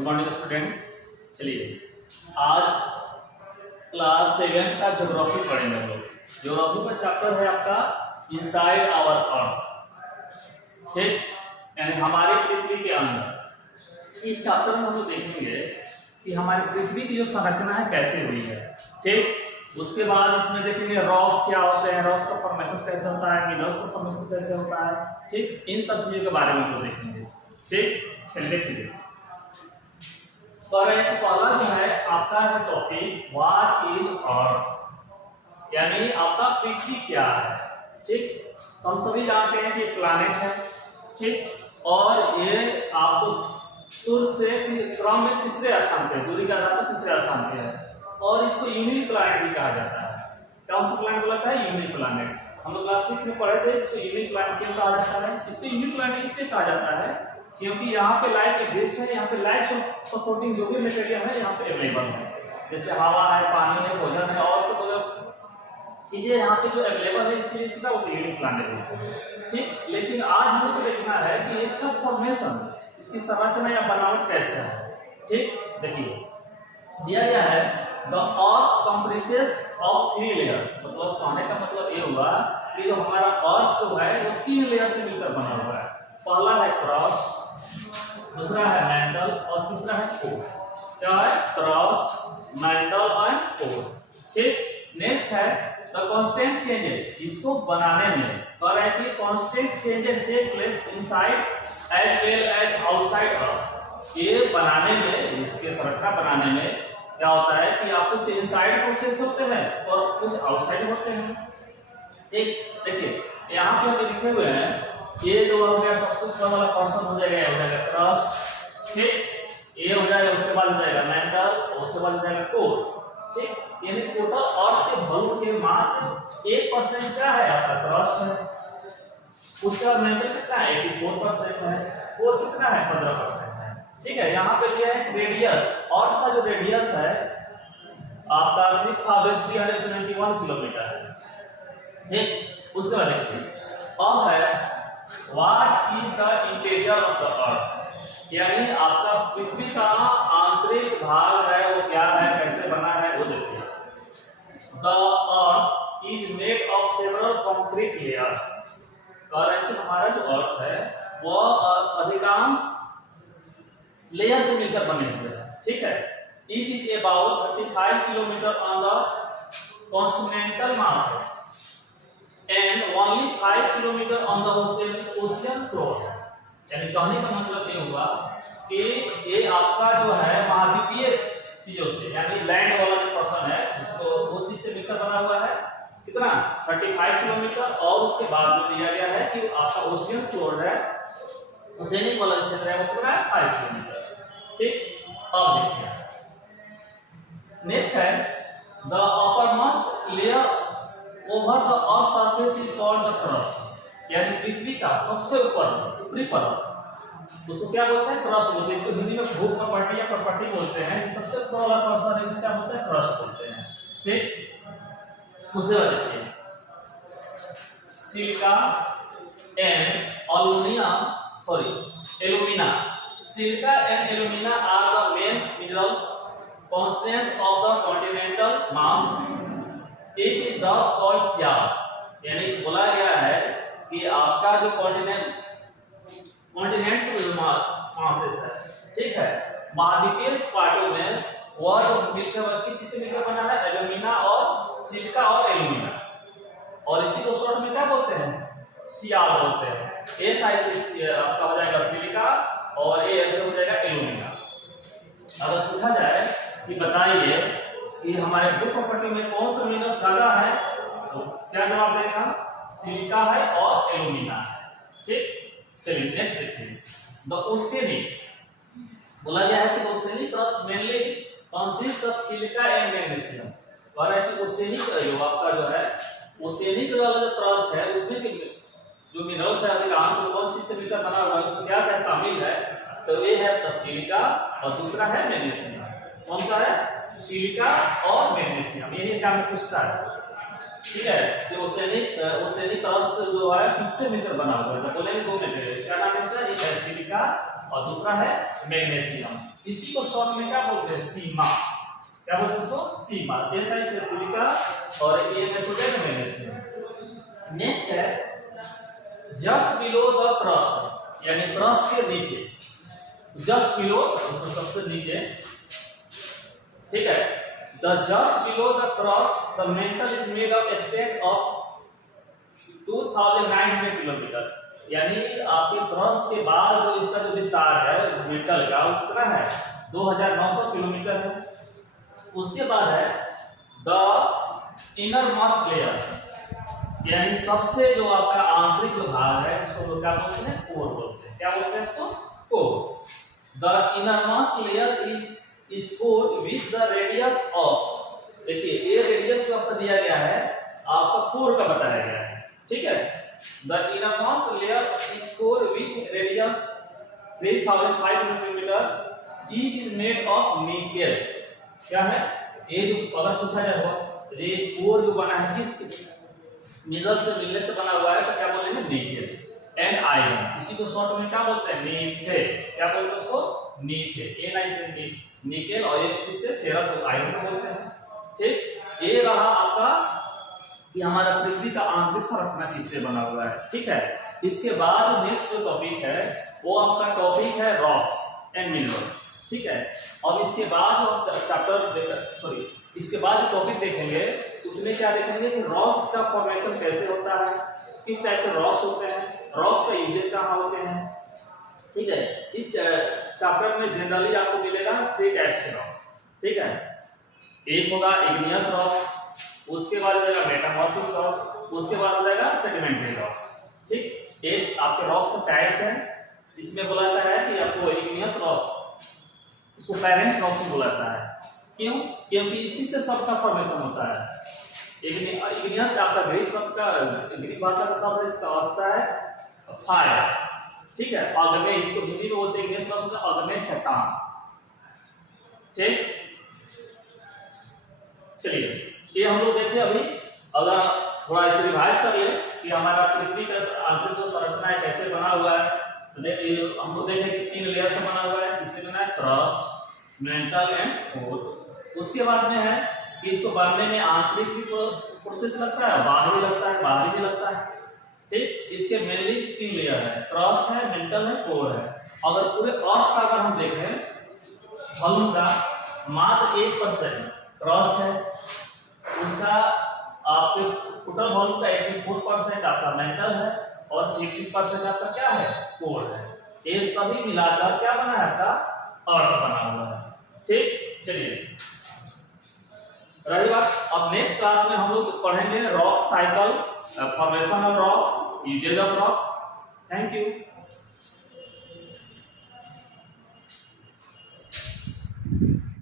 Good morning student. चलिए आज class 7 का ज्योग्राफी पढ़ेंगे हम लोग। ज्योग्राफी का चैप्टर है आपका इनसाइड आवर अर्थ, ठीक, यानी हमारे पृथ्वी के अंदर। इस चैप्टर में हम लोग देखेंगे कि हमारी पृथ्वी की जो संरचना है कैसे हुई है, ठीक। उसके बाद इसमें देखेंगे रॉक्स क्या होते हैं, रॉक्स का फॉर्मेशन कैसे होता है, मिनरल्स का फॉर्मेशन कैसे होता है, ठीक। इन सब चीजों के बारे में हम लोग देखेंगे, ठीक। चलिए देखिए, पहला जो है आपका है टॉपिक व्हाट इज अर्थ, यानी आपका पृथ्वी क्या है, ठीक। हम सभी जानते हैं कि प्लैनेट है, ठीक, और ये आपको सूर्य से क्रम में तीसरे स्थान पे, दूरी के आधार पर तीसरे स्थान पे है, और इसको यूनिक प्लैनेट भी कहा जाता है। कौन सा प्लैनेट बोला था? Unique planet. हम लोग क्लास 6 में पढ़े थे इसको यूनिक प्लैनेट क्यों कहा जाता है। इसको यूनिक प्लैनेट इसलिए कहा जाता है क्योंकि यहाँ पे लाइफ एग्जिस्ट है, यहाँ पे लाइफ सपोर्टिंग जो भी मटेरियल है यहाँ पे अवेलेबल है, जैसे हवा है, पानी है, भोजन है, और सब मतलब चीजें यहाँ पे जो अवेलेबल है, इसलिए इसका यूनिक प्लैनेट होता है, ठीक। लेकिन आज हमें को देखना है कि इसका फॉर्मेशन, इसकी संरचना या बनावट कैसे है, ठीक। देखिए दिया गया है the earth compresses of 3 layer, मतलब कहने का मतलब ये हुआ कि जो हमारा अर्थ जो है वो 3 लेयर से मिलकर बना हुआ है। पहला है क्रस्ट, दूसरा है मेंटल और तीसरा है कोर। क्या है? क्रस्ट, मेंटल एंड कोर, ठीक। नेक्स्ट है द कांस्टेंट चेंजेस, इसको बनाने में कह रहा है कि constant changes take place inside as well as outside earth. ये बनाने में, इसके संरचना बनाने में क्या होता है कि आप कुछ इनसाइड प्रोसेस होते हैं और कुछ आउटसाइड होते हैं, ठीक। देखिए यहाँ पे हमें लिखे हुए हैं, ये जो हो गया सबसे ऊपर वाला पर्सन हो जाएगा, हो जाएगा क्रस्ट, ठीक। ये हो जाएगा, उसके बाद हो जाएगा मेंटल, उसके बाद हो जाएगा कोर, ठीक। यानी टोटल अर्थ के वॉल्यूम के मात्र 1% क्या है आपका क्रस्ट है, उसके बाद मेंटल कितना है 84% है, कोर कितना है 15% है, ठीक है। यहाँ पे दिया है रेडियस, अर्थ का जो रेडियस है आपका 6371 किलोमीटर है, ठीक। उसके बाद देखिए अब है what is the interior of the earth, यानी आपका पृथ्वी का आंतरिक भाग है वो क्या है, कैसे बना है वो देखिए। The earth is made of several concrete layers, कह रहे हैं कि हमारा जो अर्थ है वो अधिकांश लेयर से मिलकर बने हुए हैं, ठीक है। It is about 35 kilometre on the continental masses and only 5 kilometre on the ocean floors, यानी कहने का मतलब ये हुआ कि ये आपका जो है महाद्वीपीय चीजों से, यानी लैंड वाला जो पर्सन है उसको वो चीज से मिलकर बना हुआ है, कितना 35 किलोमीटर, और उसके बाद में दिया गया है कि आपका ओशियन फ्लोर है, ओशियनिक वाला क्षेत्र है वो कितना है 5 किलोमीटर, ठीक। अब देखिए नेक्स्ट है the uppermost layer over the earth surface is called the crust, यानी पृथ्वी का सबसे ऊपर ऊपरी परत, उसको क्या बोलते हैं? क्रस्ट बोलते हैं। इसको हिंदी में भू प्रॉपर्टी या प्रॉपर्टी बोलते हैं। सबसे ऊपर वाला पर्सन इसको क्या बोलते हैं? क्रस्ट बोलते हैं, ठीक। उसे देखिए silica and alumina, silica and alumina are the main minerals constants of the continental mass, it is thus called sial, यानी बोला गया है कि आपका जो कॉन्टिनेंट्स मासेस है, ठीक है, महाद्वीपीय पार्टों में वह जो मिलकर किसी से मिलकर बना है एल्यूमिना और सिलिका और एल्यूमिना, और इसी को शॉर्ट में क्या बोलते हैं? सियार बोलते हैं। ए साइड से आपका हो जाएगा सिलिका और ए ऐसे हो जाएगा एल्यूमिना। अगर पूछा जाए कि बताइए कि हमारे भू प्रॉपर्टी में कौन सा मिनरल ज्यादा है, तो क्या जवाब देगा? सिलिका है और एल्यूमिना है, ठीक। चलिए नेक्स्ट देखिए द ओशियनिक, बोला गया है कि oceanic crust mainly consist of silica and magnesium, कह रहा है कि ओशियनिक जो आपका जो है ओशियनिक वाला जो क्रस्ट है उसमें जो मिनरल्स है अधिकांश वो कौन चीज से मिलकर बना हुआ है, उसमें क्या क्या शामिल है? तो ये है सिलिका और दूसरा है मैग्नीशियम। कौन सा है? सिलिका और मैग्नीशियम, यही एग्जाम में पूछता है, ठीक है। जो ओशियनिक क्रस्ट जो है किससे मिलकर बना हुआ है? बोलेंगे दो में, क्या नाम है इसका? एक है सिलिका और दूसरा है मैग्नीशियम। इसी को शॉर्ट में क्या बोलते हैं, सीमा। क्या बोलते हैं इसको, सीमा। SI से सिलिका और A में सोडियम, मैग्नीशियम। नेक्स्ट है जस्ट बिलो द क्रस्ट, यानी क्रस्ट के नीचे, जस्ट बिलो सबसे नीचे, ठीक है। The just below the crust the mental is made of extent of 2900 kilometre, यानी आपके क्रस्ट के बाद जो इसका जो विस्तार है मेटल का वो कितना है, 2900 किलोमीटर है। उसके बाद है द इनर मोस्ट लेयर, यानी सबसे जो आपका आंतरिक जो भाग है इसको लोग क्या बोलते हैं, कोर बोलते हैं। क्या बोलते हैं इसको, core. The inner most layer is core with the radius of, देखिए ये रेडियस जो आपका दिया गया है आपका कोर का बताया गया है, ठीक है। The inner most layer is core with radius 3500 kilometre, it is made of nickel. क्या है ये, जो अगर पूछा जाए ये कोर जो बना है किस मिनरल से मिलने से बना हुआ है तो क्या बोलेंगे, निकेल एंड आयरन। इसी को शॉर्ट में क्या बोलते हैं, नीफे। क्या बोलते हैं उसको, नीफे। Na से निकेल और एक चीज से फेरस आयरन को बोलते हैं, ठीक। ये रहा आपका कि हमारा पृथ्वी का आंतरिक संरचना किससे बना हुआ है, ठीक है। इसके बाद नेक्स्ट जो टॉपिक है वो आपका टॉपिक है रॉक्स एंड मिनरल्स, ठीक है। और इसके बाद इसके बाद जो टॉपिक देखेंगे उसमें क्या देखेंगे कि रॉक्स का फॉर्मेशन कैसे होता है, किस टाइप के रॉक्स होते हैं, रॉक्स का यूजेस कहाँ होते हैं, ठीक है। इस चैप्टर में जनरली आपको मिलेगा 3 टाइप्स के रॉक्स, ठीक है। एक होगा इग्नियस रॉक्स, उसके बाद हो जाएगा मेटामॉर्फिक रॉक्स, उसके बाद हो जाएगा सेडिमेंट्री रॉक्स, ठीक। एक आपके रॉक्स के टाइप्स हैं। इसमें बोला जाता है कि आपको इग्नियस रॉक्स, इसको पेरेंट्स रॉक्स बोला जाता है। क्यों, क्योंकि इसी से सबका फॉर्मेशन होता है। इग्नियस आपका ग्रीक शब्द का, ग्रीक भाषा का शब्द है, इसका अर्थ होता है फायर, ठीक है। अग्नि, इसको हिंदी में बोलते हैं इग्नियस रॉक्स, अग्नि चट्टान, ठीक। चलिए ये हम लोग देखें अभी, अगर थोड़ा इसे रिवाइज कर ले कि हमारा पृथ्वी का आंतरिक जो संरचना है कैसे बना हुआ है, तो देखिए हम लोग देखें कि 3 लेयर से बना हुआ है। इससे बना है क्रस्ट, मेंटल एंड कोर। उसके बाद में है कि इसको बनने में आंतरिक भी प्रोसेस लगता है, बाहरी लगता है, बाहरी भी लगता है, ठीक। इसके मेनली 3 लेयर है, क्रस्ट है, मेंटल है, कोर है। अगर पूरे अर्थ का अगर हम देखें वॉल्यूम का मात्र 1% क्रस्ट है, उसका आपके टोटल वॉल्यूम का 84% आपका मेंटल है और 18% आपका क्या है, कोर है। ये सभी मिलाकर क्या बना है, आपका अर्थ बना हुआ है, ठीक। चलिए रही बात, अब नेक्स्ट क्लास में हम लोग पढ़ेंगे rock cycle, formation of rocks, uses of rocks. Thank you.